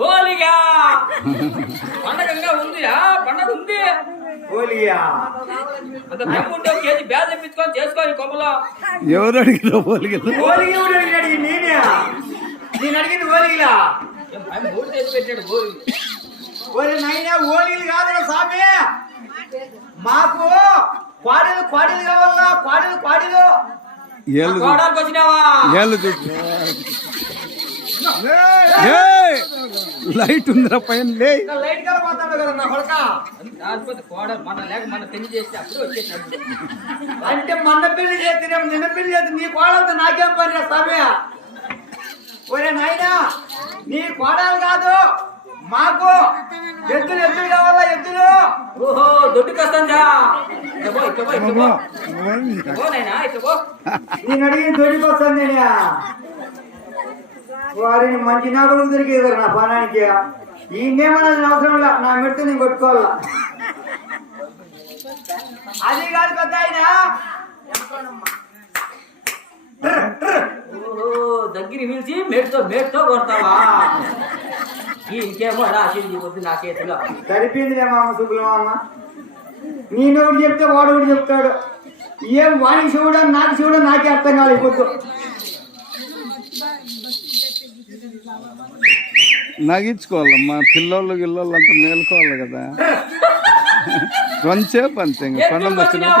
கோலியா பண்ணதுங்க உண்டியா பண்ணது உண்டு கோலியா அந்த பெண்ணுண்டோ கேஜி பேதம் பிச்சுக்கோ தேஸ்கோ நீ கொம்பலோ எவரு அடிக்கிற கோலிக கோலியா உடைய அடிக்கடி நீனியா நீ நடக்கிறது கோலிகளா என் பயம் போட்டு பெற்றாடு கோலி ஒரு நைனா கோலிகள் காதல சாமி மாப்பு లైట్ ఉందా పైన అంటే మన పిల్లలు చేస్తే నిన్న పిల్లలు చేస్తే నీ కోడలతో నాకేం పని ఒరే నాయనా నీ కోడలు కాదు మాకు ఎద్దులు ఎద్దులు కావాలా ఎద్దులు ఓహో దొడ్డు కదా నేను అడిగిన దొడ్డుకి వస్తాను నేనయా వారిని మంచి నాకులు దొరికి నా ఈ ఈయనేమన్నది అవసరం లే నా మెడత నేను కొట్టుకోవాలా అది కాదు పెద్ద ఆయన దగ్గర పిలిచి మెడతో మెడతో కొడతావా ఇంకేమో రాసింది వద్దు నా చేతిలో సరిపోయింది మామ సుబ్బులమ్మ నేను ఒకటి చెప్తే వాడు ఒకటి చెప్తాడు ఏం వాణి చూడ నాకు చూడ నాకే అర్థం కాలేకపోతే నగించుకోవాలమ్మా పిల్లోళ్ళు గిల్లోళ్ళు అంతా మేలుకోవాలి కదా కొంచేపు అంతే ఇంకా పండుగ వచ్చినట్టు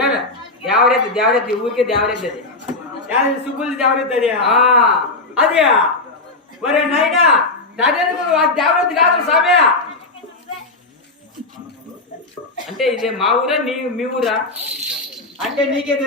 ఏమ దేవరెత్త దేవరెత్త ఊరికే దేవరెత్త అది సుబ్బులు దేవరెత్త ఆ అదే మరే నైనా దానికి దేవరెత్త కాదు సామయ్య అంటే ఇదే మా ఊరా నీ మీ ఊరా అంటే నీకే